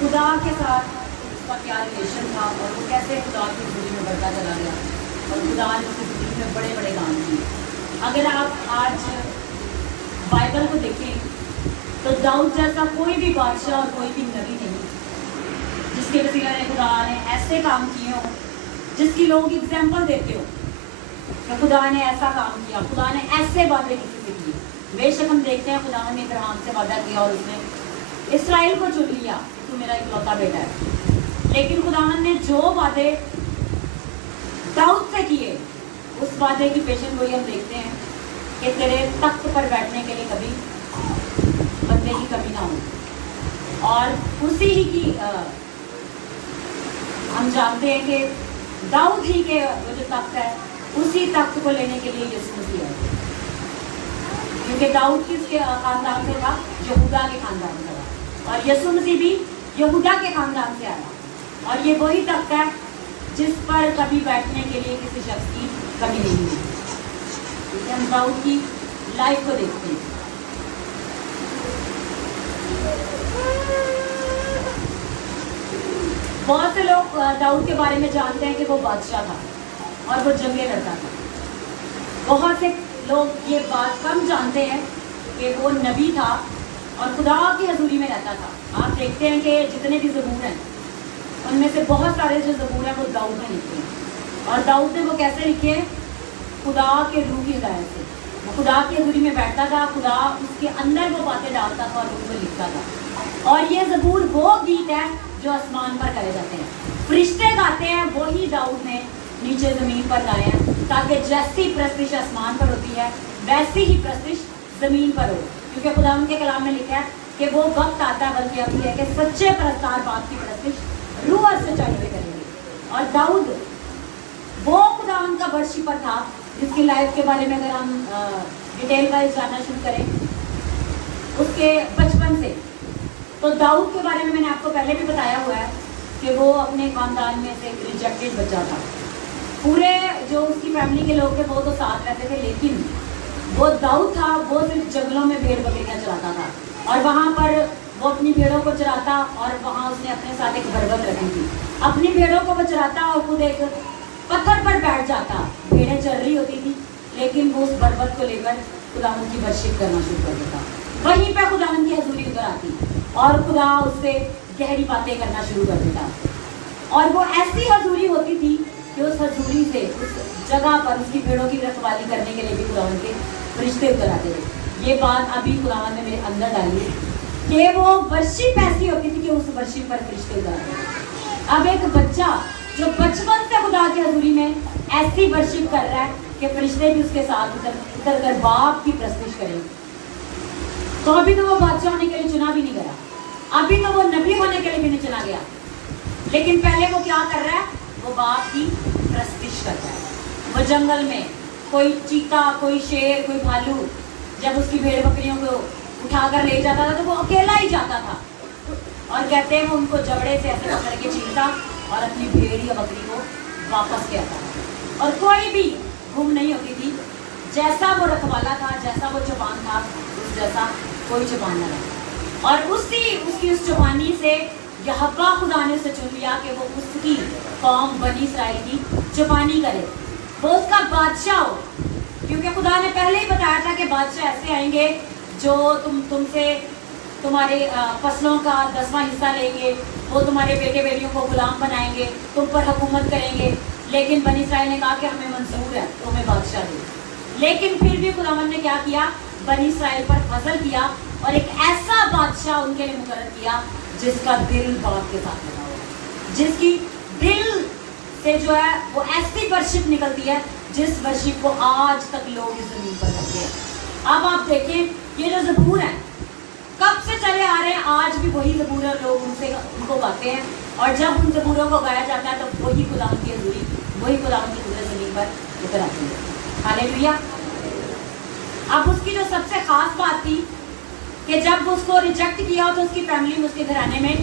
खुदा के साथ उसका क्या रिलेशन था और वो कैसे खुदा की ज़िंदगी में बढ़ता चला गया और खुदा ने उसकी ज़िंदगी में बड़े बड़े काम किए। अगर आप आज बाइबल को देखें तो दाऊद जैसा कोई भी बादशाह और कोई भी नबी नहीं जिसके वसीला ने खुदा ने ऐसे काम किए हो, जिसकी लोग एग्जाम्पल देते हो कि खुदा ने ऐसा काम किया, खुदा ने ऐसे वादे किसी से किए। बेशक हम देखते हैं खुदा ने इब्राहिम से वादा किया और उसने इसराइल को चुन लिया कि तू मेरा इकलौता बेटा है, लेकिन खुदा ने जो वादे दाऊद से किए उस वादे की पेशन गोई हम देखते हैं कि तेरे तख्त पर बैठने के लिए कभी बंदे की कमी ना हो। और उसी ही की हम जानते हैं कि दाऊद ही के वो जो तख्त है उसी तख्त को लेने के लिए यीशु मसीह है, क्योंकि दाऊद किसके खानदान से था? यहूदा के खानदान से था, और यीशु मसीह भी यहूदा के खानदान से आया। और ये वही तख्त है जिस पर कभी बैठने के लिए किसी शख्स की कमी नहीं हुई। इसलिए हम दाऊद की लाइफ को देखते हैं। बहुत से लोग दाऊद के बारे में जानते हैं कि वो बादशाह था और वो जंगें लड़ता था। बहुत से लोग ये बात कम जानते हैं कि वो नबी था और खुदा की हजूरी में रहता था। आप देखते हैं कि जितने भी ज़बूर हैं उनमें से बहुत सारे जो ज़बूर हैं वो दाऊद ने लिखे हैं। और दाऊद ने वो कैसे लिखे? खुदा के रूह की हिदायत से। वो खुदा की हजूरी में बैठता था, खुदा उसके अंदर वो बातें डालता था और उनको लिखता था। और ये ज़बूर वो गीत है जो आसमान पर गाए जाते हैं, फरिश्ते गाते हैं, वही दाऊद ने नीचे ज़मीन पर गाए हैं, ताकि जैसी प्रस्तिश आसमान पर होती है वैसी ही प्रस्तिश ज़मीन पर हो। क्योंकि खुदा उनके कलाम में लिखा है कि वो वक्त आता है, बल्कि अभी है, कि सच्चे परस्तार बाप की प्रस्तिश रूह और सच्चाई से करेंगे। और दाऊद वो खुदा उनका वर्शिपर था जिसकी लाइफ के बारे में अगर हम डिटेल वाइज जानना शुरू करें उसके बचपन से, तो दाऊद के बारे में मैंने आपको पहले भी बताया हुआ है कि वो अपने खानदान में से रिजेक्टेड बच्चा था। पूरे जो उसकी फैमिली के लोग थे वो तो साथ रहते थे, लेकिन वो दाऊद था वो सिर्फ जंगलों में भेड़ बकरियां चराता था और वहाँ पर वो अपनी भेड़ों को चराता और वहाँ उसने अपने साथ एक बरबत रखी थी। अपनी भेड़ों को वो चराता और खुद एक पत्थर पर बैठ जाता, भेड़ें चल रही होती थी, लेकिन वो उस बरबत को लेकर खुदावंद की वर्शिप करना शुरू कर देता। वहीं पर खुदावंद की हजूरी उतर आती और खुदा उससे गहरी बातें करना शुरू कर देता। और वो ऐसी हजूरी होती थी कि उस हजूरी से उस जगह पर उसकी भेड़ों की रखवाली करने के लिए भी खुदावंद के फरिश्ते उतर आते थे। ये बात अभी खुदावंद ने मेरे अंदर डाली कि वो वर्शिप ऐसी होती थी कि उस वर्शिप पर फरिश्ते उतर आते। अब एक बच्चा जो बचपन से खुदा की हजूरी में ऐसी वर्शिप कर रहा है कि फरिश्ते भी उसके साथ उतर कर बाप की प्रस्तुत करेंगे, तो अभी तो वो बादशाह होने के लिए चुना भी नहीं गया, अभी तो वो नबी होने के लिए भी नहीं चुना गया, लेकिन पहले वो क्या कर रहा है? वो बाप की प्रस्तुत करता है। वो जंगल में कोई चीता, कोई शेर, कोई भालू जब उसकी भेड़ बकरियों को उठाकर ले जाता था तो वो अकेला ही जाता था, और कहते हैं वो उनको जबड़े से ऐसे पकड़ के छीनता और अपनी भेड़ या बकरी को वापस ले आता, और कोई भी गुम नहीं होती थी। जैसा वो रखवाला था, जैसा वो चौपान था, उस जैसा कोई चौपान न रहा। और उसकी उस चौपानी से यहोवा खुदा ने उसे चुन लिया कि वो उसकी कौम बनी इसराइल की चौपानी करे, वो उसका बादशाह हो। क्योंकि खुदा ने पहले ही बताया था कि बादशाह ऐसे आएंगे जो तुमसे तुम्हारे फसलों का 10वां हिस्सा लेंगे, वो तुम्हारे बेटे बेटियों को गुलाम बनाएंगे, तुम पर हुकूमत करेंगे। लेकिन बनी इसराइल ने कहा कि हमें मंजूर है, तो हमें बादशाह दे। लेकिन फिर भी खुदावंद ने क्या किया? बनी इसराइल पर फजल किया और एक ऐसा बादशाह उनके लिए मुकर्रर किया जिसका दिल बाप के साथ लगा हुआ, जिसकी दिल से जो है वो ऐसी वर्शिप निकलती है जिस वर्शिप को आज तक लोग इस जमीन पर करते हैं। अब आप देखें ये जो ज़बूर है कब से चले आ रहे हैं, आज भी वही ज़बूर है, लोग उनको गाते हैं। और जब उन ज़बूरों को गाया जाता है तो वही खुदावंद की हजूरी, वही खुदावंद की कुदरत ज़मीन पर उतर आती है। हालेलुया। अब उसकी जो सबसे खास बात थी कि जब उसको रिजेक्ट किया तो उसकी फैमिली में, उसके घराने में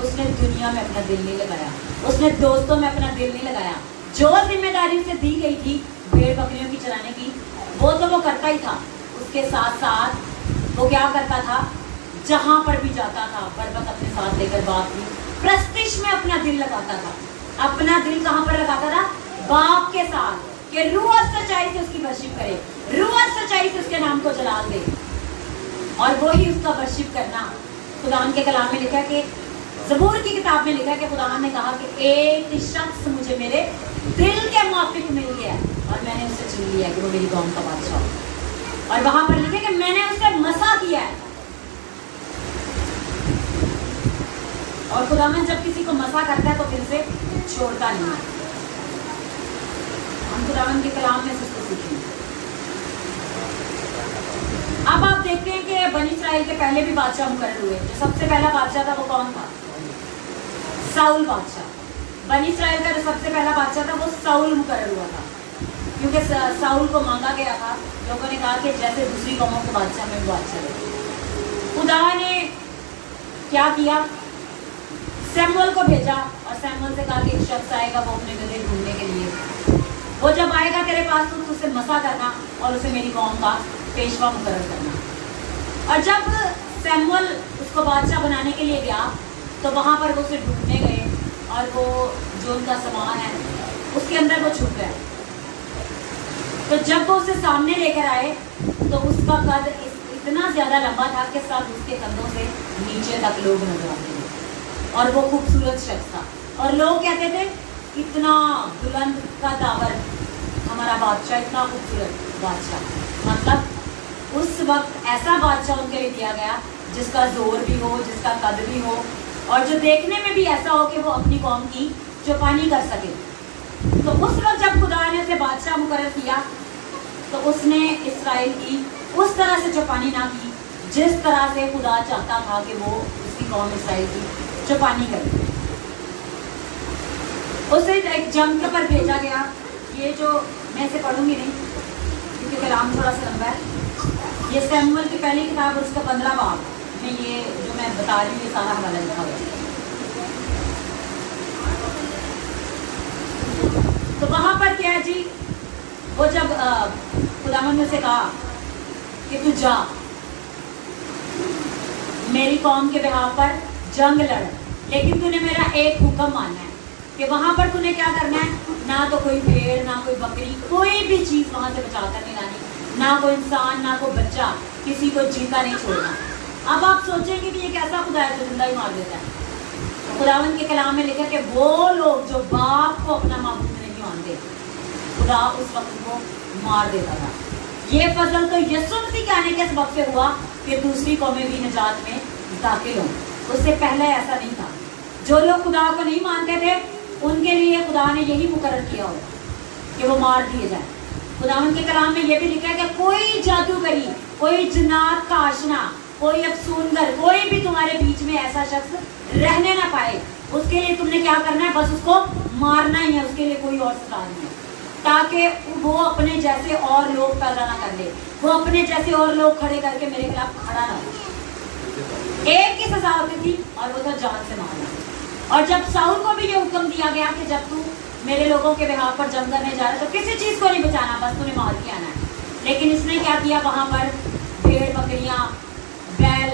उसने दुनिया में अपना दिल नहीं लगाया, उसने दोस्तों में अपना दिल नहीं लगाया। जो जिम्मेदारी उसे दी गई थी भेड़ बकरियों की चराने की, वो तो वो करता ही था। उसके साथ साथ वो क्या करता था? जहाँ पर भी जाता था बरबत अपने साथ लेकर बाप की परवरिश में अपना दिल लगाता था। अपना दिल कहाँ पर लगाता था? बाप के साथ, कि रूह और सच्चाई से उसकी वर्शिप करे, रूह और सच्चाई से उसके नाम को जलाल दे। और वो ही उसका वर्शिप करना। खुदावन के कलाम में लिखा कि ज़बूर की किताब में लिखा कि खुदावन ने कहा कि एक शख्स मुझे मेरे दिल के मुआफिक मिल गया और मैंने उसे चुन लिया कि वो मेरी कौम का बादशाह हो। और वहां पर लिखे कि मैंने उसे मसा किया है। और खुदावन जब किसी को मसा करता है तो फिर से छोड़ता नहीं है। हम खुदावन के कलाम में इसको सीखेंगे। अब आप देखते हैं कि बनी इस्राएल के पहले भी बादशाह मुकर्रर हुए। जो सबसे पहला बादशाह था वो कौन था? साउल बादशाह। बनी इस्राएल का जो सबसे पहला बादशाह था वो साउल मुकर्रर हुआ था, क्योंकि साउल को मांगा गया था। लोगों ने कहा कि जैसे दूसरी कौमों के बादशाह में वो बादशाह रहे। खुदा ने क्या किया? सैमुअल को भेजा और सैमुअल से कहा कि एक शख्स आएगा वो अपने गधे ढूंढने के लिए। वो जब आएगा तेरे पास तो उसे मसा करना और उसे मेरी कौम का पेशवा मुकर्रर करना। और जब सैमुअल उसको बादशाह बनाने के लिए गया तो वहाँ पर वो उसे ढूंढने गए और वो जो उनका सामान है उसके अंदर वो छुप गया। तो जब वो उसे सामने लेकर आए तो उसका कद इतना ज़्यादा लंबा था कि सब उसके कंधों से नीचे तक लोग नजर आते थे। और वो खूबसूरत शख्स था और लोग कहते थे इतना बुलंद का दावर हमारा बादशाह, इतना खूबसूरत बादशाह। मतलब उस वक्त ऐसा बादशाह उनके लिए दिया गया जिसका जोर भी हो, जिसका कद भी हो और जो देखने में भी ऐसा हो कि वो अपनी कौम की चौपानी कर सके। तो उस वक्त जब खुदा ने उसे बादशाह मुकर्रर किया तो उसने इस्राएल की उस तरह से चौपानी ना की जिस तरह से खुदा चाहता था कि वो उसकी कौम इस्राएल की चौपानी करे। उसे एक जंग पर भेजा गया। ये जो मैं इसे पढ़ूंगी नहीं क्योंकि कलाम थोड़ा सा लंबा है। ये सैमुअल की पहली किताब और उसका 15 बाब में ये जो मैं बता रही हूँ ये सारा हवाला लिखा हुआ है। तो वहां पर क्या है जी, वो जब खुदावन ने उसे कहा कि तू जा मेरी कौम के बिहाफ पर जंग लड़, लेकिन तूने मेरा एक हुक्म मानना है कि वहां पर तूने क्या करना है, ना तो कोई भेड़, ना कोई बकरी, कोई भी चीज वहां से बचा कर नहीं लानी, ना कोई इंसान, ना कोई बच्चा, किसी को जीता नहीं छोड़ना। अब आप सोचेंगे कि ये कैसा खुदा है जो जिंदा ही मार देता है। तो खुदावन के कलाम में लिखा कि वो लोग जो बाप को अपना माबूद नहीं मानते खुदा उस वक्त को मार देता था। ये फजल तो यीशु मसीह के आने के सबब से हुआ कि दूसरी कौमें भी निजात में दाखिल हों। उससे पहले ऐसा नहीं था। जो लोग खुदा को नहीं मानते थे उनके लिए खुदा ने यही मुकर्रर किया होगा कि वो मार दिए जाए। खुदावन के कलाम में ये भी लिखा है कि कोई जादूगरी, कोई जिन्नात का आशना, कोई अफसूनगर, कोई भी तुम्हारे बीच में ऐसा शख्स रहने ना पाए। उसके लिए तुमने क्या करना है, बस उसको मारना ही है। उसके लिए कोई और सजा नहीं है, ताकि वो अपने जैसे और लोग पैदा ना कर ले, वो अपने जैसे और लोग खड़े करके मेरे खिलाफ खड़ा ना हो। एक ही सजा होती थी और वो था जान से मारना। और जब साउल को भी ये हुक्म दिया गया कि जब तू मेरे लोगों के बिहाफ पर जंग करने जा रहा है तो किसी चीज को नहीं बचाना, बस तूने मार के आना है। लेकिन इसने क्या किया, वहां पर भेड़, बकरियां, बैल,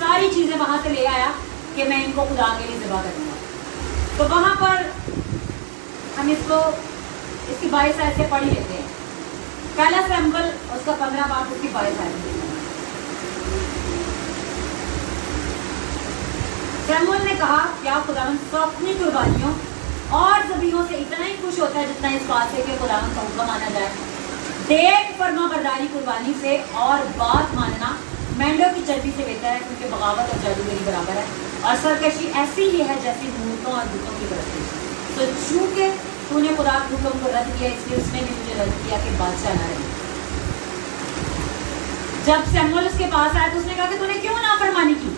सारी चीजें वहां से ले आया कि मैं इनको खुदा के लिए ज़िबा करूंगा। तो वहां पर हम इसकी 22 आयत से पढ़ ही लेते हैं। पहला सैमुअल उसका 15 बाब उसकी 22 आयत। सैमुअल ने कहा क्या खुदावन अपनी कुर्बानियों और ज़बीहों से इतना ही खुश होता है जितना इस बात से कि खुदावन का हुक्म माना जाए। देख फरमाबरदारी कुर्बानी से और बात मानना मेंढों की चर्बी से बेहतर है, क्योंकि बगावत और जादूगरी बराबर है और सरकशी ऐसी ही है जैसी मूर्तों और बुतों की परस्ती। तो चूंकि तूने खुदा के हुक्म को रद्द किया इसलिए उसने भी तुझे रद्द किया कि बादशाह ना रहे। जब सैमुअल उसके पास आया तो उसने कहा कि तूने क्यों नाफरमानी की,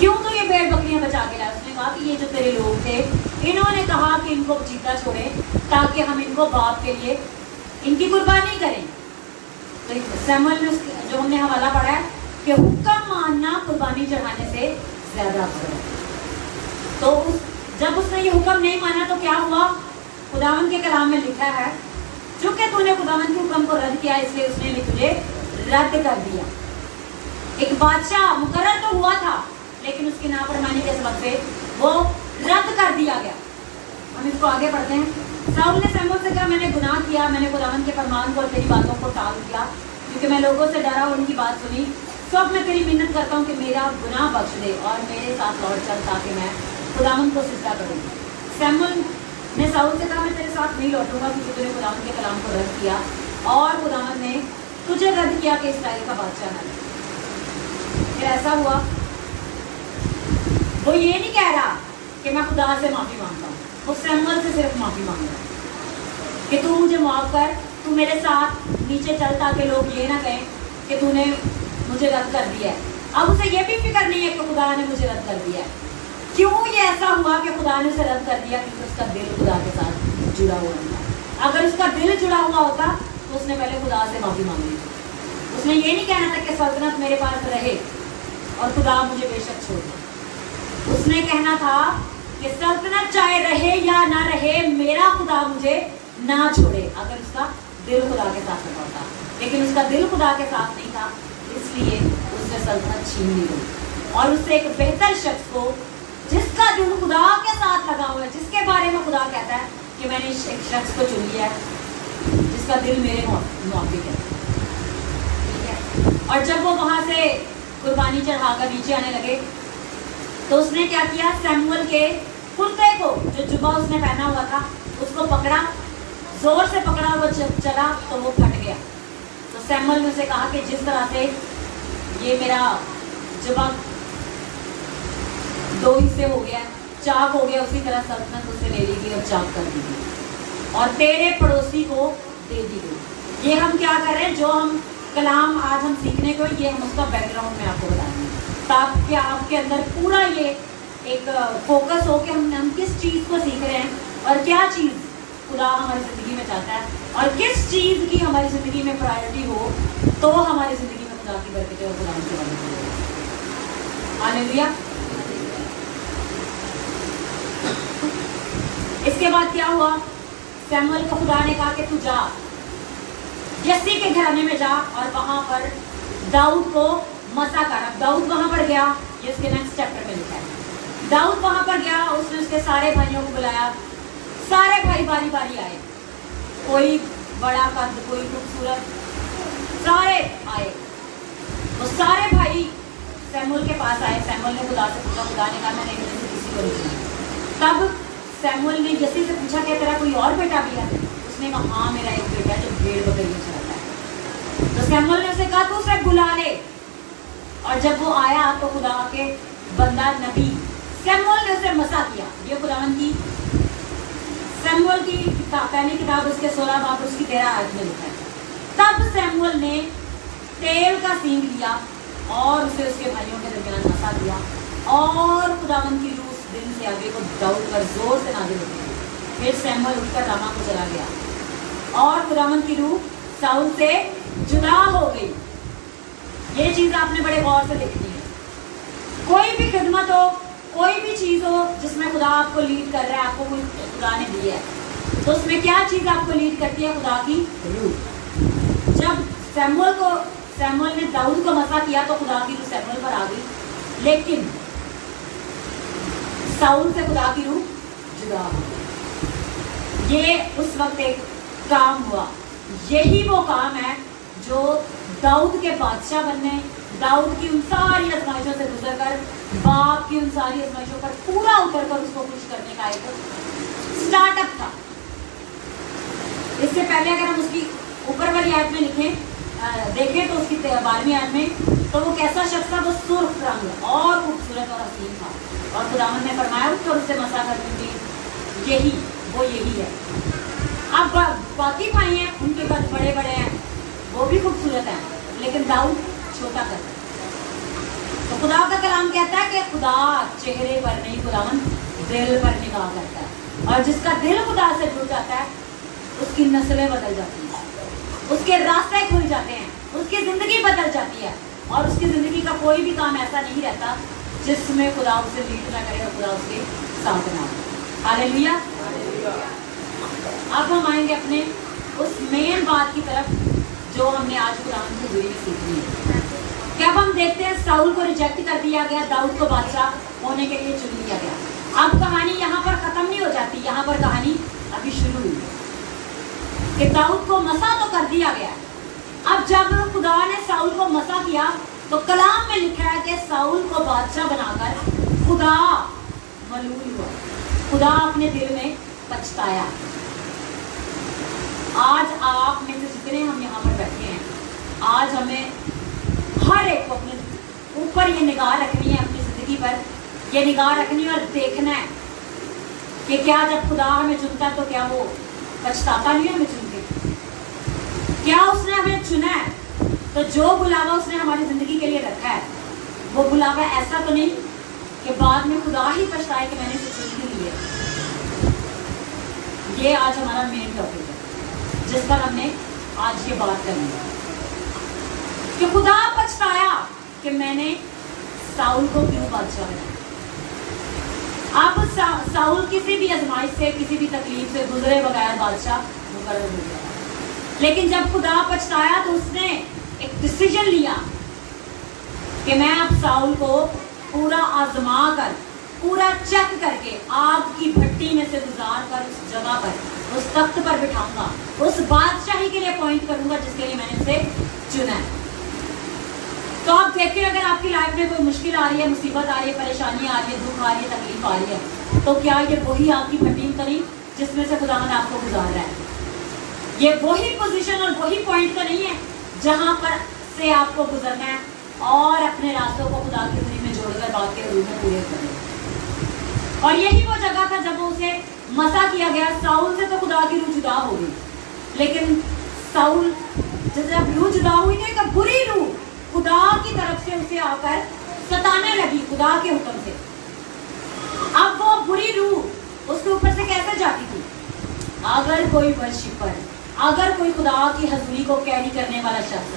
क्यों तो ये भेड़ बकरियां बचा के लाया। उसने कहा कि ये जो तेरे लोग थे इन्होंने कहा कि इनको जीता छोड़े ताकि हम इनको बाप के लिए इनकी कुर्बानी करें। तो सैमुअल ने जो हमने हवाला पढ़ा है कि हुक्म मानना कुर्बानी चढ़ाने से ज्यादा अफजल है। तो जब उसने ये हुक्म नहीं माना तो क्या हुआ, खुदावन के कलाम में लिखा है चूंकि तूने खुदावन के हुक्म को रद्द किया इसलिए उसने भी तुझे रद्द कर दिया। एक बादशाह मुकर्रर तो हुआ था लेकिन उसके उसकी नाफरमानी के सबब से वो रद्द कर दिया गया। हम इसको आगे पढ़ते हैं। साउल ने शमूएल से कहा, मैंने गुनाह किया, मैंने खुदावंद के फरमान को और तेरी बातों को टाल दिया, क्योंकि मैं लोगों से डरा और उनकी बात सुनी। तो अब मैं तेरी मिन्नत करता हूँ कि मेरा गुनाह बख्श दे और मेरे साथ लौट चल, ताकि मैं खुदावंद को सिजदा करूँ। शमूएल ने साउल से कहा, मैं तेरे साथ नहीं लौटूंगा, क्योंकि तूने खुदावंद के कलाम को रद्द किया और खुदावंद ने तुझे रद्द किया कि इस्राएल का बादशाह न रहे। फिर ऐसा हुआ, वो ये नहीं कह रहा कि मैं खुदा से माफी मांगता हूँ, वो शमूएल से सिर्फ माफी मांग रहा है कि तू मुझे माफ कर, तू मेरे साथ नीचे चल, ताकि लोग ये ना कहें कि तूने मुझे रद्द कर दिया है। अब उसे ये भी फिक्र नहीं है कि खुदा ने मुझे रद्द कर दिया है। क्यों ये ऐसा हुआ कि खुदा ने उसे रद्द कर दिया? क्योंकि उसका दिल खुदा के साथ जुड़ा हुआ था। अगर उसका दिल जुड़ा हुआ होता तो उसने पहले खुदा से माफी मांगी थी। उसने ये नहीं कहना था कि सल्तनत मेरे पास रहे और खुदा मुझे बेशक छोड़ दे। उसने कहना था कि सल्तनत चाहे रहे या ना रहे, मेरा खुदा मुझे ना छोड़े। अगर उसका दिल खुदा के साथ लगा होता, लेकिन उसका दिल खुदा के साथ नहीं था, इसलिए उससे सल्तनत छीन ली गई और उससे एक बेहतर शख्स को, जिसका दिल खुदा के साथ लगा हुआ है, जिसके बारे में खुदा कहता है कि मैंने एक शख्स को चुन लिया है जिसका दिल मेरे मुआफिक है, ठीक है। और जब वो वहां से कुर्बानी चढ़ाकर नीचे आने लगे तो उसने क्या किया? शमूएल के कुर्ते को, जो जुबा उसने पहना हुआ था, उसको पकड़ा, जोर से पकड़ा, वो चला तो वो फट गया। तो शमूएल ने उसे कहा कि जिस तरह से ये मेरा जुबा 2 हिस्से हो गया, चाक हो गया, उसी तरह सल्तनत उसे ले ली गई और चाक कर दी गई और तेरे पड़ोसी को दे दी गई। ये हम क्या कर रहे हैं? जो हम कलाम आज हम सीखने को, ये हम उसका बैकग्राउंड में आपको बताएंगे, ताकि आपके अंदर पूरा ये एक फोकस हो कि हम किस चीज़ को सीख रहे हैं और क्या चीज़ खुदा हमारी ज़िंदगी में चाहता है और किस चीज़ की हमारी ज़िंदगी में प्रायोरिटी हो तो हमारी ज़िंदगी में खुदा की बरकतें और खुदा की बरकतें। हालेलुया। इसके बाद क्या हुआ? शमूएल को खुदा ने कहा कि तू जा, यस्सी के घराने में जा और वहां पर दाऊद को मसा कर। अब दाऊद वहां पर गया, ये उसके नेक्स्ट चैप्टर में लिखा है। दाऊद वहां पर गया, उसने उसके सारे भाइयों को बुलाया, सारे भाई बारी बारी आए, कोई बड़ा कद, कोई खूबसूरत, सारे आए। वो सारे भाई शमूएल के पास आए। शमूएल ने खुदा से पूछा, खुदा ने कहा मैंने इनमें से किसी को नहीं चुना। तब शमूएल ने यस्सी से पूछा कि तेरा कोई और बेटा भी है? उसने कहा हाँ, मेरा एक बेटा जो भेड़ बकरियों से रहता है। तो शमूएल ने उसे कहा तू उसे बुला ले। और जब वो आया तो खुदा के बंदा नबी शमूएल ने उसे मसा किया। ये खुदावंद की शमूएल की पहली किताब उसके 16 बाब उसकी 13 आयत में लिखा है। तब शमूएल ने तेल का सींग लिया और उसे उसके भाइयों के दरमियान मसा दिया और खुदावंद की रूह उस दिन से आगे को दाऊद पर जोर से नाज़िल होती है। फिर शमूएल उठकर रामा को चला गया और खुदावंद की रूह साउल से जुदा हो गई। ये चीज आपने बड़े गौर से देखनी है। कोई भी खिदमत हो, कोई भी चीज हो जिसमें खुदा आपको लीड कर रहा है, आपको कोई खुदा ने दिया है, तो उसमें क्या चीज आपको लीड करती है? खुदा की रूह। जब शमूएल ने दाऊद को मसा किया तो खुदा की रूह शमूएल पर आ गई, लेकिन साउल से खुदा की रूह जुदा हो गई। ये उस वक्त एक काम हुआ। यही वो काम है जो दाऊद के बादशाह बनने, दाऊद की उन सारी आजमाइशों से गुजरकर, बाप की उन सारी आजमाइशों पर पूरा उतरकर उसको खुश करने का एक स्टार्टअप था। इससे पहले अगर हम उसकी ऊपर वाली आयत में देखें तो उसकी 12वीं आयत में, तो वो कैसा शख्स था? वो सुर्ख रंग और खूबसूरत और हसीन था और खुदावंद ने फरमाया उठ कर उससे मसा कर दूंगी। यही है। अब बाकी भाई हैं, उनके कद बड़े बड़े हैं, वो भी खूबसूरत हैं, लेकिन दाऊद छोटा कद है। तो खुदा का कलाम कहता है कि खुदा चेहरे पर नहीं, खुदावंद दिल पर निगाह करता है और जिसका दिल खुदा से जुड़ जाता है उसकी नस्लें बदल जाती हैं, उसके रास्ते खुल जाते हैं, उसकी जिंदगी बदल जाती है और उसकी जिंदगी का कोई भी काम ऐसा नहीं रहता जिसमें खुदा उसे लीड ना करे और खुदा उसके साथ ना हो। हालेलुया। अब हम आएंगे अपने उस मेन बात की तरफ जो हमने आज खुदा की हज़ूरी में सीखी है। कि अब हम देखते हैं साउल को रिजेक्ट कर दिया गया, दाऊद को बादशाह होने के लिए चुन लिया गया। अब कहानी यहाँ पर खत्म नहीं हो जाती, यहाँ पर कहानी अभी शुरू हुई कि दाऊद को मसा तो कर दिया गया। अब जब खुदा ने साउल को मसा किया तो कलाम में लिखा है कि साउल को बादशाह बनाकर खुदा मलूल हुआ, खुदा अपने दिल में पछताया। आज आप में से जितने हम यहाँ पर बैठे हैं, आज हमें हर एक को अपने ऊपर ये निगाह रखनी है, अपनी जिंदगी पर ये निगाह रखनी और देखना है कि क्या जब खुदा हमें चुनता तो क्या वो पछताता नहीं है हमें चुन के? क्या उसने हमें चुना है तो जो बुलावा उसने हमारी जिंदगी के लिए रखा है वो बुलावा ऐसा तो नहीं कि बाद में खुदा ही पछताए कि मैंने इसे चुन ही लिया। ये आज हमारा मेन टॉपिक है जिस पर हमने आज ये बात करनी है कि खुदा पछताया कि मैंने साउल को क्यों बादशाह बनाया। अब साउल किसी भी आजमाइश से, किसी भी तकलीफ से गुजरे बगैर बादशाह मुकर्रर हो गया, लेकिन जब खुदा पछताया तो उसने एक डिसीजन लिया कि मैं अब साउल को पूरा आजमा कर, पूरा चेक करके आग की भट्टी में से गुजार कर उस जगह पर, उस तख्त पर बिठाऊंगा, उस बादशाही के लिए अपॉइंट करूंगा जिसके लिए मैंने उसे चुना है। तो आप देखिए, अगर आपकी लाइफ में कोई मुश्किल आ रही है, मुसीबत आ रही है, परेशानी आ रही है, दुख आ रही है, तकलीफ आ रही है, तो क्या ये वही आपकी भट्टी तो नहीं जिसमें से खुदा ने आपको गुजार रहा है? ये वही पोजीशन और वही पॉइंट तो नहीं है जहां पर से आपको गुजरना है और अपने रास्तों को खुदा की हजूरी में जोड़कर बात के रूप में पूरे करना। और यही वो जगह था जब उसे मसा किया गया। साउल से तो खुदा की रूह जुदा हो गई, लेकिन साउल जब रूह जुदा हुई तो एक बुरी रूह खुदा की तरफ से उसे आकर सताने लगी खुदा के हुक्म से। अब वो बुरी रूह उसके ऊपर से कैसे जाती थी? अगर कोई वर्शिपर, अगर कोई खुदा की हजूरी को कैरी करने वाला शख्स,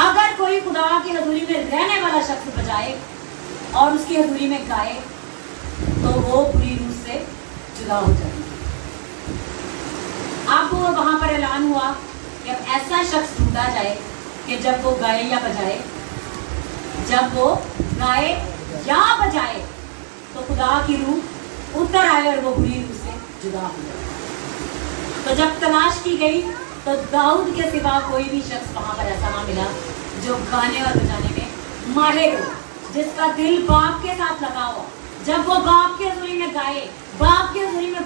अगर कोई खुदा की हजूरी में रहने वाला शख्स बजाए और उसकी हजूरी में गाए तो वो बुरी रूह से जुदा हो जाएगी। अब वो वहां पर ऐलान हुआ कि अब ऐसा शख्स ढूंढा जाए कि जब वो गाए या बजाए, जब वो गाए या बजाए तो खुदा की रूह उतर आए और वो बुरी रूह से जुदा हो जाए। तो जब तलाश की गई तो दाऊद के सिवा कोई भी शख्स वहां पर ऐसा ना मिला जो गाने और बजाने में माहिर हो, जिसका दिल बाप के साथ लगा हो। जब वो बाप की हजूरी में गाए, बाप की हजूरी में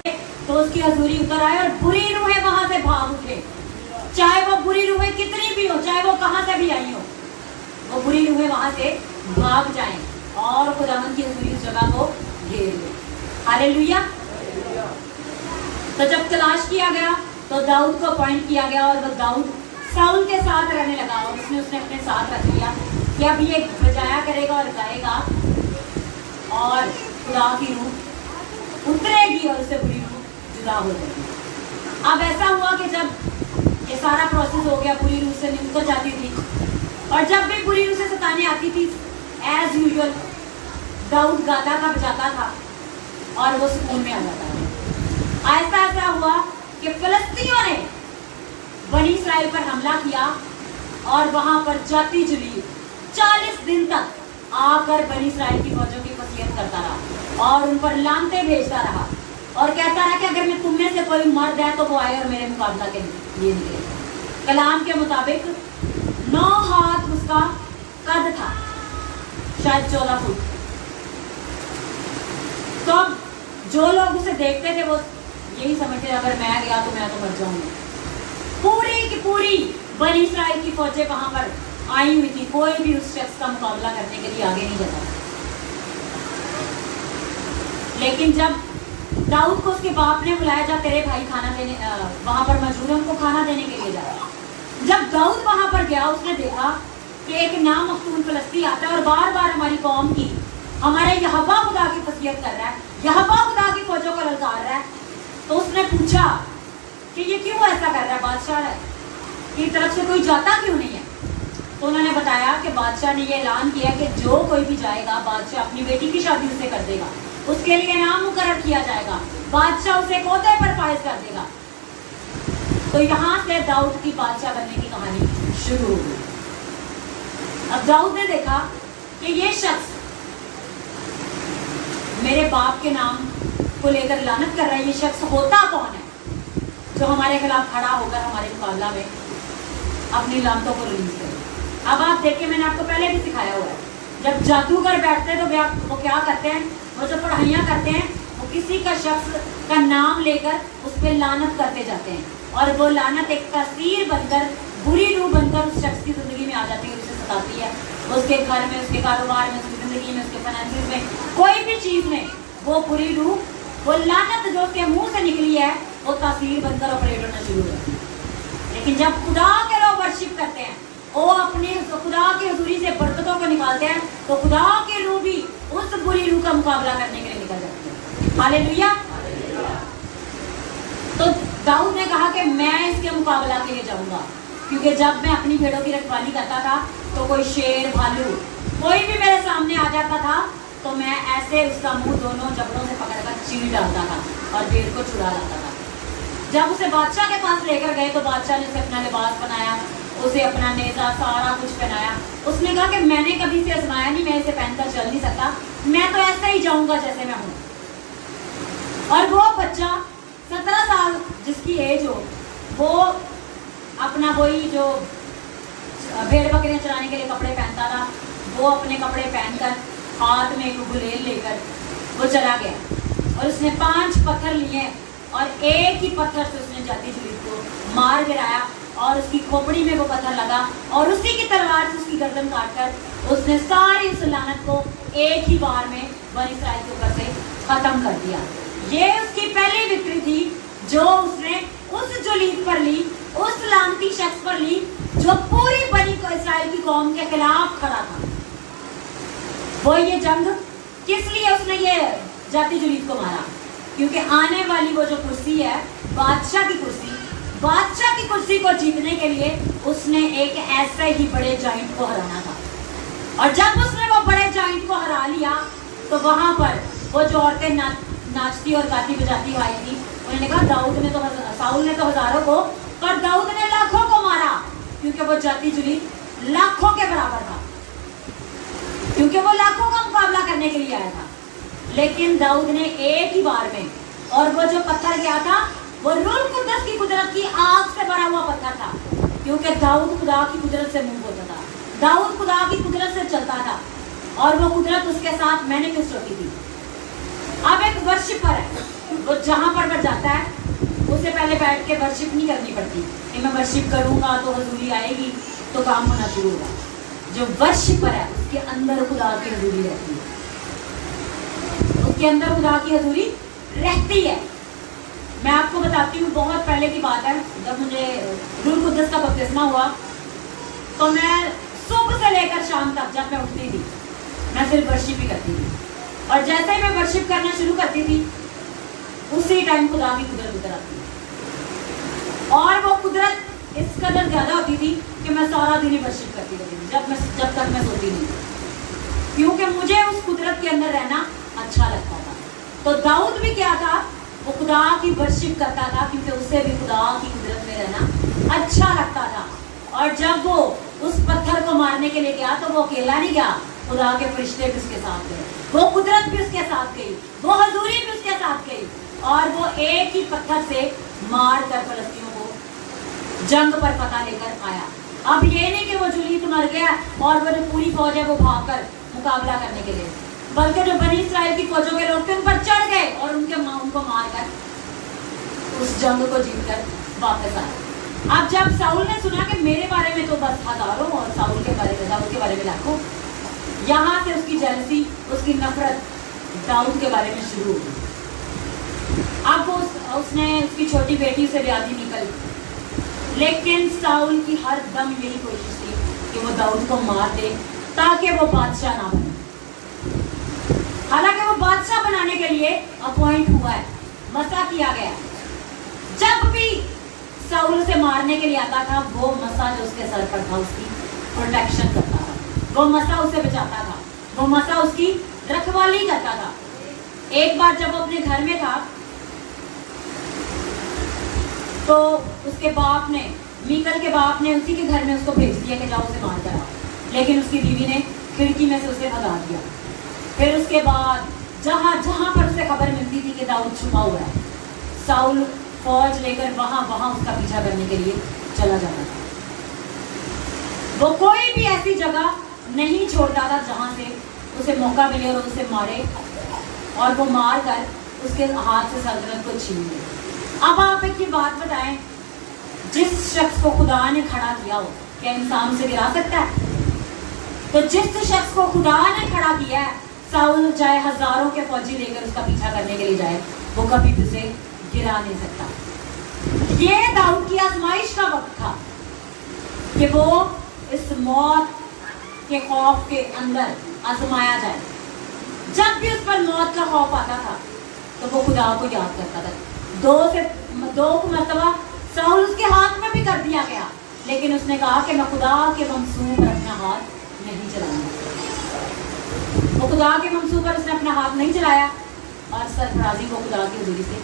तो उसकी हजूरी उतर आए और बुरी रूहें वहां से भाग उठे। चाहे वो बुरी रूहें कितनी भी हो, चाहे वो कहां से भी आई हो, वो बुरी रूहें वहां से भाग जाएं और खुदावंद की हजूरी उस जगह को घेर ले। हालेलुया। तो जब तलाश किया गया तो दाऊद को अपॉइंट किया गया और वो दाऊद साउल के साथ रहने लगा और उसने अपने साथ रख लिया कि अब ये बजाया करेगा और गाएगा और खुदा की रूह उतरेगी और उससे बुरी रूह जुदा हो जाएगी। अब ऐसा हुआ कि जब ये सारा प्रोसेस हो गया, बुरी रूह से उतर जाती थी और जब भी बुरी रूह से सताने आती थी, एज यूजुअल दाऊद गाता था, बजाता था और वो सुकून में आ जाता था। ऐसा ऐसा हुआ कि फिलिस्तीनियों ने बनी इस्राएल पर हमला किया और वहां पर जाती जुली 40 दिन तक आकर बनी इस्राएल की फौजों की वसीयत करता रहा और उन पर लानते भेजता रहा और कहता रहा कि अगर मैं तुम में से कोई मर्द है तो वो आए और मेरे मुकाबला के लिए निकले। कलाम के मुताबिक 9 हाथ उसका कद था, शायद 14 फुट। तो अब जो लोग उसे देखते थे वो यही समझते अगर मैं गया तो मैं तो मर जाऊंगा। पूरी की पूरी बनी इस्राएल की फौजें वहां पर आई हुई थी, कोई भी उस शख्स का मुकाबला करने के लिए आगे नहीं जाता। लेकिन जब दाऊद को उसके बाप ने बुलाया, जा तेरे भाई खाना देने वहां पर मौजूद है, उनको खाना देने के लिए जाया। जब दाऊद वहां पर गया उसने देखा कि एक नाम मखतून फिलिस्ती आता है और बार बार हमारी कौम की, हमारे यहोवा खुदा की तस्वीर कर रहा है, यहोवा खुदा की फौजों को ललकार रहा है। तो उसने पूछा कि ये क्यों ऐसा कर रहा है, बादशाह की तरफ से कोई जाता क्यों नहीं है? तो उन्होंने बताया कि बादशाह ने ये ऐलान किया कि जो कोई भी जाएगा बादशाह अपनी बेटी की शादी उससे कर देगा, उसके लिए नाम मुकर्रर किया जाएगा, बादशाह उसे कोते पर फायज कर देगा। तो यहाँ से दाऊद की बादशाह बनने की कहानी शुरू हो गई। अब दाऊद ने देखा कि ये शख्स मेरे बाप के नाम को लेकर लानत कर रहा है, ये शख्स होता कौन है जो हमारे खिलाफ खड़ा होकर हमारे मुकाबला में अपनी लानतों को रिलीज करे। अब आप देखिए, मैंने आपको पहले भी सिखाया हुआ है, जब जादूगर बैठते हैं तो वो क्या करते हैं, वो जो पढ़ाइयाँ करते हैं वो किसी का शख्स का नाम लेकर उस पर लानत करते जाते हैं, और वो लानत एक तासीर बनकर, बुरी रूह बनकर उस शख्स की जिंदगी में आ जाती है, उसे सताती है, उसके घर में, उसके कारोबार में, उसकी जिंदगी में, उसके फाइनेंसिस में, कोई भी चीज में वो बुरी रूह, वो लानत जो उसके मुंह से निकली है वो तासीर बनकर ऑपरेट होना शुरू हो जाती है। लेकिन जब खुदा के लोग वर्शिप करते हैं, वो अपने खुदा की हुजूरी से बरकतों को निकालते हैं, तो खुदा की रूह भी उस बुरी रूह का मुकाबला करने के लिए निकल जाती है। हालेलुया। तो दाऊद ने कहा कि मैं इसके मुकाबला के लिए जाऊंगा, क्योंकि जब मैं अपनी भेड़ों की रखवाली करता था तो कोई शेर, भालू, कोई भी मेरे सामने आ जाता था तो मैं ऐसे उसका मुंह दोनों जबड़ों से पकड़कर चीर डालता था और भेड़ को छुड़ा लाता था। जब उसे बादशाह के पास लेकर गए तो बादशाह ने उसे अपना लिबास बनाया, उसे अपना नेजा सारा कुछ पहनाया। उसने कहा कि मैंने कभी इसे आजमाया नहीं, मैं इसे पहनकर चल नहीं सकता, मैं तो ऐसे ही जाऊंगा जैसे मैं हूँ। और वो बच्चा 17 साल जिसकी एज हो, वो अपना वही जो भेड़ बकरियां चराने के लिए कपड़े पहनता था, वो अपने कपड़े पहनकर हाथ में एक गुलेल लेकर वो चला गया, और उसने 5 पत्थर लिए और एक ही पत्थर से उसने जाती जुलीत को मार गिराया, और उसकी खोपड़ी में वो पत्थर लगा, और उसी की तलवार से उसकी गर्दन काटकर उसने सारी उस लानत को एक ही बार में बनी इस्राएल के ऊपर से खत्म कर दिया। ये उसकी पहली विक्ट्री थी जो उसने उस जुलीत पर ली, उस लानती शख्स पर ली जो पूरी बनी इस्राएल की कौम के खिलाफ खड़ा था। वो ये जंग किस लिए उसने ये जाती जुलीत को मारा? क्योंकि आने वाली वो जो कुर्सी है, बादशाह की कुर्सी, बादशाह की कुर्सी को जीतने के लिए उसने एक ऐसे ही बड़े जाइंट को हराना था। और जब उसने वो बड़े जाइंट को हरा लिया तो वहां पर वो जो औरतें नाचती और गाती बजाती आई थी, उन्होंने कहा साउल ने तो हजारों को, पर दाऊद ने लाखों को मारा, क्योंकि वो जाती जुलीत लाखों के बराबर था, क्योंकि वो लाखों का मुकाबला करने के लिए आया था। लेकिन दाऊद ने एक ही बार में, और वो जो पत्थर गया था वो रूह कुद्दस की कुदरत की आग से भरा हुआ पत्थर था, क्योंकि दाऊद खुदा की कुदरत से मूव होता था, दाऊद खुदा की कुदरत से चलता था, और वो कुदरत उसके साथ मैनिफेस्ट होती थी। अब एक वर्शिपर है, वो जहां पर जाता है उसे पहले बैठ के वर्शिप नहीं करनी पड़ती कि मैं वर्शिप करूंगा तो हजूरी आएगी तो काम होना शुरू होगा। जो वर्शिपर है उसके अंदर खुदा की हजूरी रहती है, उसके अंदर खुदा की हजूरी रहती है। मैं आपको बताती हूँ, बहुत पहले की बात है, जब मुझे रूह कुद्दस का बपतिस्मा हुआ तो मैं सुबह से लेकर शाम तक जब मैं उठती थी मैं सिर्फ वर्शिप ही करती थी, और जैसे ही मैं वर्शिप करना शुरू करती थी उसी टाइम खुदा की कुदरत उतर आती थी, और वो कुदरत इस कदर ज्यादा होती थी कि मैं सारा दिन ही वर्शिप करती रहती थी जब तक मैं सोती नहीं, क्योंकि मुझे उस कुदरत के अंदर रहना अच्छा लगता था। तो दाऊद भी क्या था, वो खुदा की वर्शिप करता था, क्योंकि उससे भी खुदा की कुदरत में रहना अच्छा लगता था। और जब वो उस पत्थर को मारने के लिए गया तो वो अकेला नहीं गया, खुदा के फरिश्ते भी उसके साथ गए, वो कुदरत भी उसके साथ गई, वो हजूरी भी उसके साथ गई, और वो एक ही पत्थर से मार कर फलस्तीनों को जंग पर पता लेकर आया। अब ये नहीं कि वो जुलीत मर गया और वो जो पूरी फौज है वो भागकर मुकाबला करने के लिए, बल्कि जो बनी इस्राएल की फौजों के लोग थे उन पर चढ़ गए और उनको मारकर उस जंग को जीतकर वापस आए। अब जब साउल ने सुना कि मेरे बारे में तो बस हजारों और दाऊद के बारे में लाखों, यहाँ से उसकी जेलसी, उसकी नफरत दाऊद के बारे में शुरू हो गई। अब उसने उसकी छोटी बेटी से ब्याह दी निकल, लेकिन साउल की हर दम यही कोशिश थी कि वो दाऊद को मार दे ताकि वो बादशाह ना बने। हालांकि वो बादशाह बनाने के लिए अपॉइंट हुआ है, मसा किया गया। जब भी साउल उसे मारने के लिए आता था वो मसा जो उसके सर पर था उसकी प्रोटेक्शन करता था, वो मसा उसे बचाता था, वो मसा उसकी रखवाली करता था। एक बार जब वो अपने घर में था तो उसके बाप ने, मीकल के बाप ने उसी के घर में उसको भेज दिया कि जाओ उसे मार कर आओ। लेकिन उसकी बीवी ने खिड़की में से उसे भगा दिया। फिर उसके बाद जहाँ जहाँ पर उसे खबर मिलती थी कि दाऊद छुपा हुआ है, साउल फौज लेकर वहाँ वहाँ उसका पीछा करने के लिए चला जाता था। वो कोई भी ऐसी जगह नहीं छोड़ता था जहाँ से उसे मौका मिले और उसे मारे, और वो मार कर उसके हाथ से सल्तनत को छीन ले। अब आप एक ये बात बताएं, जिस शख्स को खुदा ने खड़ा किया हो, क्या इंसान उसे गिरा सकता है? तो जिस शख्स को खुदा ने खड़ा किया है, साउल चाहे हजारों के फौजी लेकर उसका पीछा करने के लिए जाए, वो कभी भी उसे गिरा नहीं सकता। ये दाऊद की आजमाइश का वक्त था कि वो इस मौत के खौफ के अंदर आजमाया जाए। जब भी उस पर मौत का खौफ आता था तो वो खुदा को याद करता था। दो मरतबा साउल उसके हाथ में भी कर दिया गया, लेकिन उसने कहा कि मैं खुदा के मंसूब पर अपना हाथ नहीं चलाऊंगा। वो खुदा के मंसूब पर उसने अपना हाथ नहीं चलाया और सरफराजी को खुदा की हजूरी से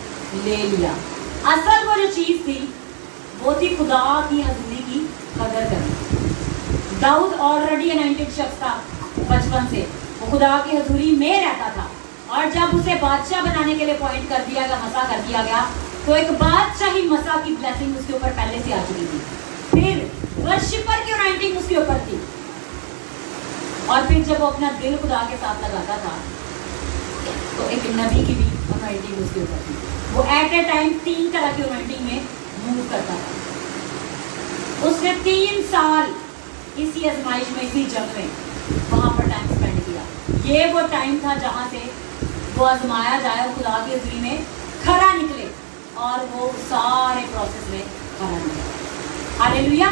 ले लिया। असल वो जो चीज थी वो थी खुदा की हजूरी की कदर करना। दाऊद ऑलरेडी अनॉइंटेड शख्स था, बचपन से वो खुदा की हजूरी में रहता था, और जब उसे बादशाह बनाने के लिए अपॉइंट कर दिया गया, मसा कर दिया गया, तो एक बादशाही मसा की ब्लेसिंग उसके ऊपर पहले से आ चुकी थी। फिर वर्शिपर की अनॉइंटिंग उसके ऊपर थी, और फिर जब वो अपना दिल खुदा के साथ लगाता था तो एक नबी की भी अनॉइंटिंग उसके ऊपर थी। वो एट ए टाइम 3 तरह की अनॉइंटिंग में मूव करता था। उसने 3 साल इसी आजमाइश में, इसी जंग में वहां पर टाइम स्पेंड किया। ये वो टाइम था जहां से वो आजमाया जाए और खुदा की हजूरी में खरा निकले, और वो सारे प्रोसेस में खरा निकले। हालेलुया।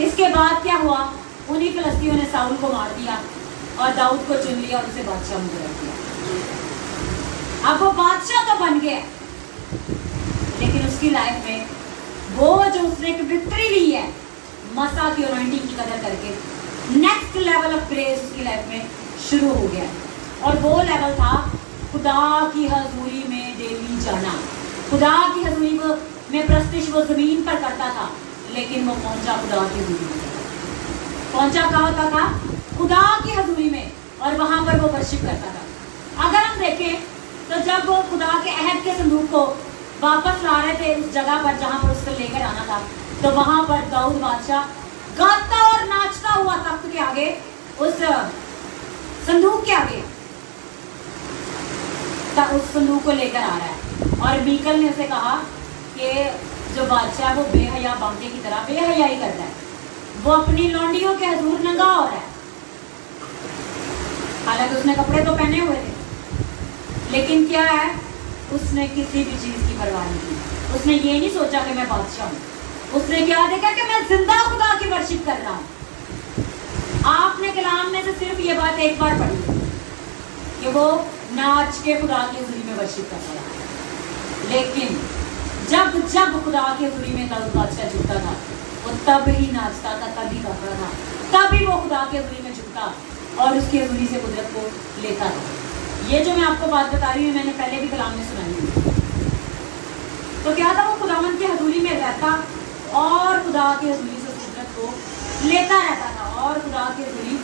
इसके बाद क्या हुआ? उन्हीं फिलिस्तीनियों ने साउल को मार दिया और दाऊद को चुन लिया और उसे बादशाह मुकर्रर किया। अब वो बादशाह तो बन गया, लेकिन उसकी लाइफ में वो जो उसने एक विक्ट्री ली है मसा की अनॉइंटिंग की कदर करके, नेक्स्ट लेवल ऑफ ग्रेस उसकी लाइफ में शुरू हो गया। और वो लेवल था खुदा की हजूरी में डेली जाना। खुदा की हजूरी में प्रस्तिश वो जमीन पर करता था, लेकिन वो पहुंचा खुदा की हजूरी में। पहुंचा कहाँ होता था? खुदा की हजूरी में, और वहां पर वो वर्शिप करता था। अगर हम देखें तो जब वो खुदा के अहद के संदूक को वापस ला रहे थे उस जगह पर जहां पर उसको लेकर आना था, तो वहां पर दाऊद बादशाह गाता और नाचता हुआ तख्त के आगे, उस संदूक के आगे उस संदूक को लेकर आ रहा है। और मीकल ने उसे कहा कि जो बादशाह वो बेहया बांके की तरह बेहयाई करता है, वो अपनी लौंडियों के हजूर नंगा हो रहा है। हालांकि उसने कपड़े तो पहने हुए थे, लेकिन क्या है, उसने किसी भी चीज की परवाह नहीं की। उसने ये नहीं सोचा कि मैं बादशाह हूं। उसने क्या देखा कि मैं जिंदा खुदा की वर्शिप कर रहा हूं। आपने कलाम में से सिर्फ ये बात एक बार पढ़ी है कि वो नाच के खुदा की हजूरी में वर्शिप करता था, लेकिन जब जब खुदा की हजूरी में दाऊद बादशाह झुकता था, वो तब ही नाचता था, तभी गाता था, तभी वो खुदा की हजूरी में झुकता और उसकी हजूरी से कुदरत को लेता था। ये जो मैं आपको बात बता रही हूँ, मैंने पहले भी कलाम में सुनाई थी। तो क्या था, वो खुदावंद की हजूरी में रहता और खुदा की हजूरी से कुदरत को लेता रहता था, और खुदा की हजूरी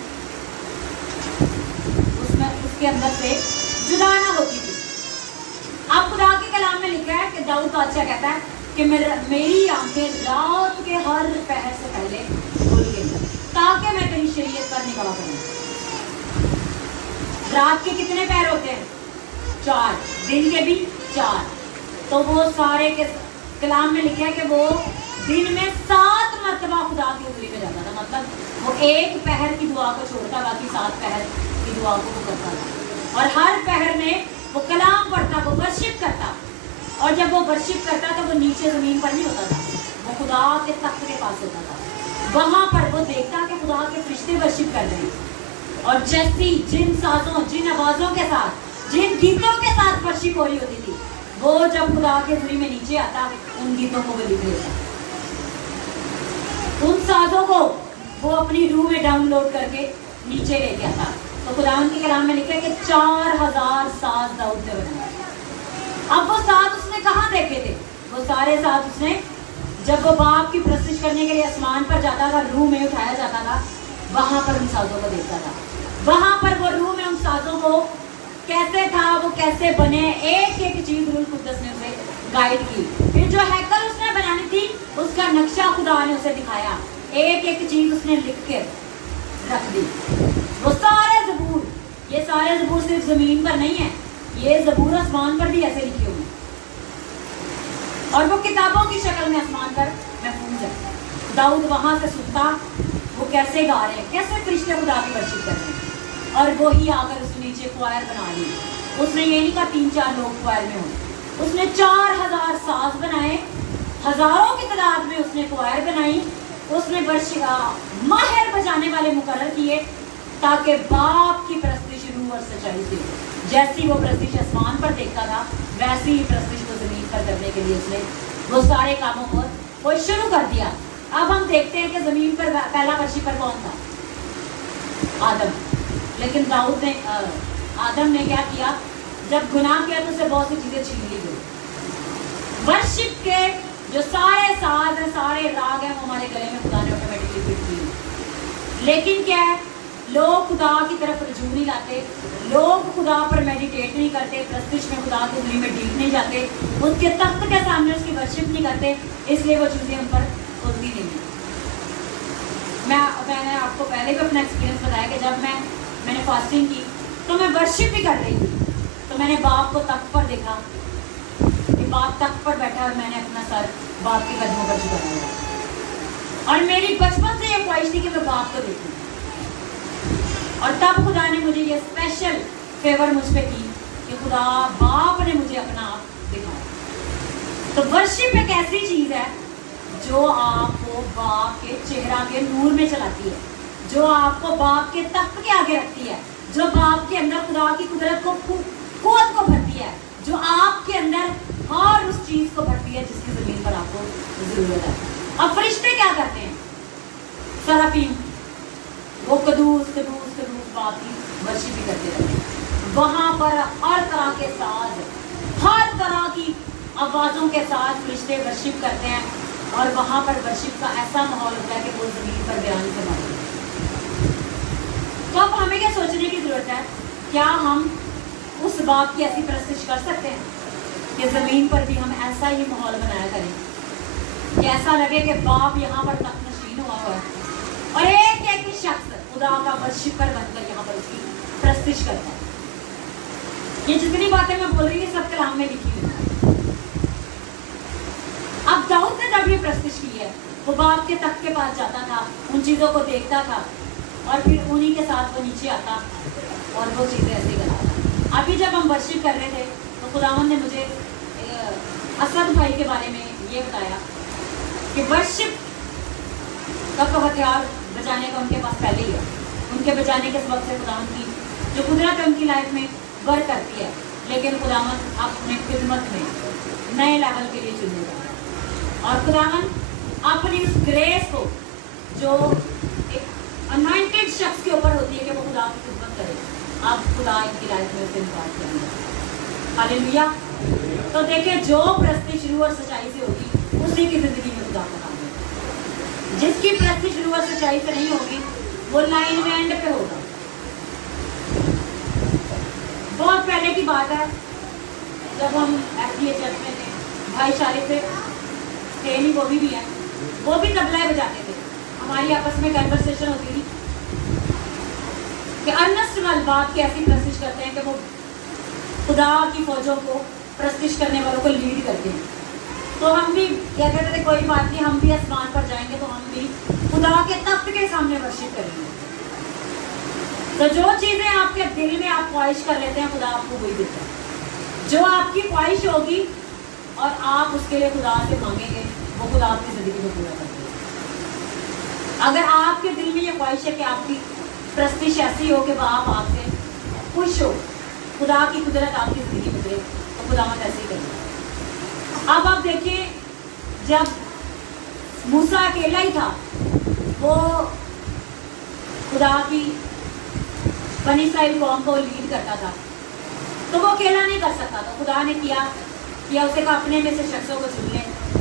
उसमें उसके अंदर से जुदा ना होती थी। अब खुदा के कलाम में लिखा है कि दाऊद बादशाह कहता है कि मेरी आंखें रात के हर पहर से पहले खुल गई ताकि मैं तेरी शरीयत पर निगाह करूं। रात के कितने पहर होते हैं? 4, दिन के भी 4। तो वो सारे के कलाम में लिखा है कि वो दिन में 7 मरतबा खुदा की हजूरी में जाता था। मतलब वो एक पहर की दुआ को छोड़ता, बाकी 7 पहर की दुआ को वो करता था, और हर पहर में वो कलाम पढ़ता, वो वर्शिप करता। और जब वो वर्शिप करता तो वो नीचे जमीन पर नहीं होता था, वो खुदा के तख्त के पास होता था। वहां पर वो देखता कि खुदा के फरिश्ते वर्शिप कर रहे हैं, और जैसी जिन साजों, जिन आवाजों के साथ, जिन गीतों के साथ वर्शिप हो रही होती थी, वो जब खुदा के हजूरी में नीचे आता, उन गीतों को वो लिख लेता, उन साजों को वो अपनी रूह में डाउनलोड करके नीचे लेके आता। तो खुदावंद के कलाम में लिखा है कि 4000 साज दाऊद ने बनाए। अब वो साज उसने कहाँ देखे थे? वो सारे साज उसने जब वो बाप की प्रस्तिश करने के लिए आसमान पर जाता था, रूह में उठाया जाता था, वहां पर उन साजों को देखता था, वहां पर वो रूह में उन साजों को कैसे था, वो कैसे बने, एक एक चीज रूह कुद्दस ने उसे गाइड की। फिर जो हैकल उसने बनानी थी उसका नक्शा खुदा ने उसे दिखाया, एक एक चीज उसने लिख के रख दी। वो सारे ज़बूर, ये सारे ज़बूर सिर्फ जमीन पर नहीं है, ये ज़बूर आसमान पर भी ऐसे लिखे हुए, और वो किताबों की शक्ल में आसमान पर महफूज है। दाऊद वहां से सुनता वो कैसे गा रहे हैं, कैसे फरिश्ते खुदा की वर्शिप कर रहे हैं, और वो ही आकर उसने नीचे क्वायर बना ली। उसने ये नहीं कहा 3-4 लोग क्वायर में हों, उसने 4000 साज बनाए, हजारों की तादाद में उसने क्वायर बनाई, उसने माहिर बजाने वाले मुकर्रर किए, ताकि बाप की प्रस्तिश रूह और सच्चाई से जैसी वो प्रस्तिश आसमान पर देखता था वैसी ही प्रस्तिश को जमीन पर करने के लिए उसने वो सारे कामों को वो शुरू कर दिया। अब हम देखते हैं कि जमीन पर पहला वर्शिपर कौन था? आदम। लेकिन दाऊद ने आदम ने क्या किया? जब गुनाह किया तो उसे बहुत सी चीजें छीन ली गई। वर्शिप के जो सारे साज हैं, सारे राग हैं, वो हमारे गले में खुदा ने ऑटोमेटिकली फिट किए। लेकिन क्या है, लोग खुदा की तरफ रजू नहीं लाते, लोग खुदा पर मेडिटेट नहीं करते, प्रस्तिश में खुदा की उंगली में डीप नहीं जाते, उसके तख्त के सामने उसकी वर्शिप नहीं करते, इसलिए वो चीज़ें उन पर होती नहीं है। मैंने आपको पहले भी अपना एक्सपीरियंस बताया कि जब मैंने फास्टिंग की तो मैं वर्शिप भी कर रही थी, तो मैंने बाप को तख्त पर देखा कि बाप तख्त पर बैठा और मैंने अपना सर बाप के कदमों पर झुकाया, और मेरी बचपन से ये ख्वाहिश थी कि मैं बाप को देखूं। और तब खुदा ने मुझे ये स्पेशल फेवर मुझ पे की कि खुदा बाप ने मुझे अपना आप दिखाया। तो वर्शिप एक ऐसी चीज है जो आपको बाप के चेहरा के नूर में चलाती है, जो आपको बाप के तख्त के आगे रखती है, जो बाप के अंदर खुदा की कुदरत को कुव्वत को भरती है, जो आपके अंदर हर उस चीज को भरती है जिसकी जमीन पर आपको जरूरत है। अब फरिश्ते क्या करते हैं? सराफीम वो कदूस कदूस कदूस बाप की वर्शिप भी करते रहते हैं। वहां पर हर तरह के साज, हर तरह की आवाजों के साथ फरिश्ते वर्शिप करते हैं, और वहां पर वर्शिप का ऐसा माहौल होता है कि वो जमीन पर बयान से मारते हैं। तो अब हमें क्या सोचने की जरूरत है, क्या हम उस बाप की ऐसी प्रस्तिश कर सकते हैं कि जमीन पर भी हम ऐसा ही माहौल बनाया करें कि ऐसा लगे कि बाप यहाँ पर तख्त नशीन हुआ है और एक एक शख्स खुदा का वर्शिपर बनकर यहाँ पर उसकी प्रस्तिश करता है। ये जितनी बातें मैं बोल रही हूँ सब कलाम में लिखी हुई है। अब दाऊद ने जब ये प्रस्तिश की है, वो बाप के तख्त के पास जाता था, उन चीजों को देखता था, और फिर उन्हीं के साथ वो नीचे आता और वो चीजें ऐसे कराता। अभी जब हम वर्शिप कर रहे थे तो खुदावन ने मुझे असद भाई के बारे में ये बताया कि वर्शिप का तो हथियार बचाने का उनके पास पहले ही है, उनके बचाने के वक्त से खुदावन की जो कुदरत है उनकी लाइफ में वर्क करती है, लेकिन खुदावन अपने खिदमत में नए लेवल के लिए चुनेगा, और खुदावन अपनी उस ग्रेस को जो एक अनॉइंटेड शख्स के ऊपर होती है कि वो खुदा की खिदमत करे, अब खुदा इनकी लाइफ में उसे निकाल करेंगे। हालेलुया। तो देखिए, जो प्रस्तिश रूह और सच्चाई से होगी उसी की जिंदगी में खुदा का काम है। जिसकी प्रस्तिश रूह और सच्चाई से नहीं होगी वो लाइन में एंड पे होगा। बहुत पहले की बात है, जब हम एसडीए चर्च में थे, भाई शारिफ थे नहीं, वो भी है, वो भी तबला बजाते थे। हमारी आपस में कन्वर्सेशन होती थी कि अर्नस्ट वाल बाप की ऐसी प्रस्तिश करते हैं कि वो खुदा की फौजों को प्रस्तिश करने वालों को लीड करते हैं। तो हम भी क्या कहते थे, कोई बात नहीं, हम भी आसमान पर जाएंगे तो हम भी खुदा के तख्त के सामने वर्शिप करेंगे। तो जो चीजें आपके दिल में आप ख्वाहिश कर लेते हैं, खुदा आपको वही देता है। जो आपकी ख्वाहिश होगी और आप उसके लिए खुदा से मांगेंगे, वो खुदा आपकी जिंदगी में पूरा कर देगा। अगर आपके दिल में ये ख्वाहिश है कि आपकी प्रस्तिश ऐसी हो कि आप आपसे खुश हो, खुदा की कुदरत आपकी जिंदगी में दे, तो खुदा मत ऐसे ही करेगा। अब आप देखिए, जब मूसा अकेला ही था, वो खुदा की बनी इस्राएल कौम को लीड करता था, तो वो अकेला नहीं कर सकता था। खुदा ने किया उसे कहा अपने में से शख्सों को चुन ले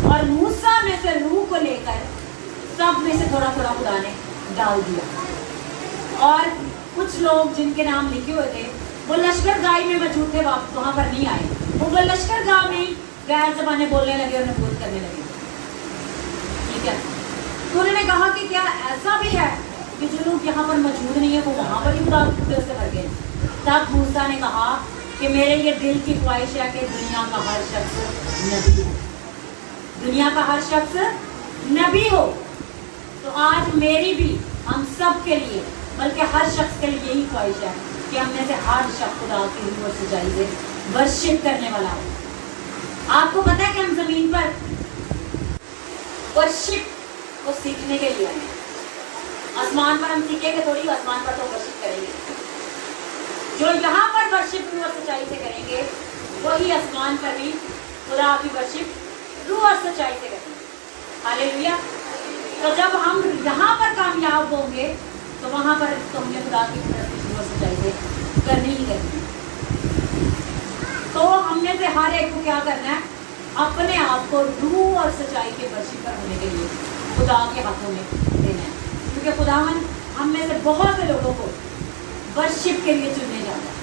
और मूसा में से रूह को लेकर सब में से थोड़ा थोड़ा खुदा ने डाल दिया। और कुछ लोग जिनके नाम लिखे हुए थे वो लश्करगाह में मौजूद थे, वहां पर नहीं आए। वो लश्करगाह में गैर ज़बानें बोलने लगे और नबूवत करने लगे। ठीक है, तो उन्होंने कहा कि क्या ऐसा भी है कि जो लोग यहाँ पर मौजूद नहीं है वो वहाँ पर ही खुदा की कुदरत से भर गए। तब मूसा ने कहा कि मेरे ये दिल की ख्वाहिश है कि दुनिया का हर शख्स नबी हो, दुनिया का हर शख्स नबी हो। तो आज मेरी भी, हम सब के लिए, बल्कि हर शख्स के लिए यही ख्वाहिश है कि हम में से हर शख्स खुदा की रूह और सच्चाई से वर्शिप करने वाला हो। आपको पता है कि हम जमीन पर वर्शिप को सीखने के लिए आए। आसमान पर हम सीखेंगे थोड़ी, आसमान पर तो वर्शिप करेंगे। जो यहाँ पर वर्शिप रूह और सच्चाई से करेंगे वही आसमान पर भी खुदा की वर्शिप रूह और सच्चाई से करेंगे। हालेलुया। तो जब हम यहाँ पर कामयाब होंगे तो वहाँ पर तो हमने खुदा की रूह और सच्चाई से करनी ही करनी है। तो हमने से हर एक को क्या करना है, अपने आप को रूह और सच्चाई के वर्शिप पर होने के लिए खुदा के हाथों में देना है। क्योंकि खुदावन हम में से बहुत से लोगों को वर्शिप के लिए चुनने जाता है,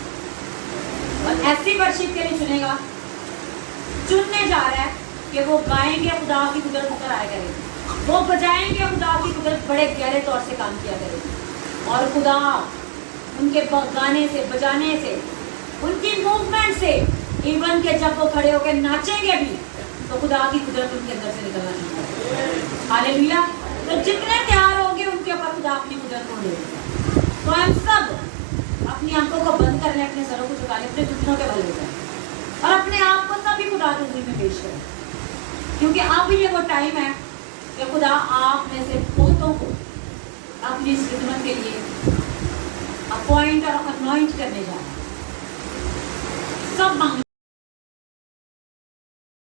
और ऐसी वर्शिप के लिए चुनने जा रहा है कि वो गाएंगे खुदा की कुदरत ऊपर आया करेगी, वो बजाएंगे खुदा की कुदरत बड़े गहरे तौर से काम किया करेगी, और खुदा उनके गाने से, बजाने से, उनकी मूवमेंट से, इवन के जब वो खड़े होकर नाचेंगे भी तो खुदा की कुदरत उनके अंदर से निकलना चाहिए। हालेलुया। तो जितने तैयार होंगे उनके ऊपर खुदा अपनी कुदरत को ले। तो हम सब अपनी आंखों को बंद कर लें, अपने सरों को झुका लें, अपने घुटनों के बल हो जाए और अपने आप को सभी खुदा की हुजूर में पेश करें। क्योंकि अब ये वो टाइम है कि खुदा आप में से बहुतों को अपनी इस खिदमत के लिए अपॉइंट और अनॉइंट करने जा रहे हैं। सब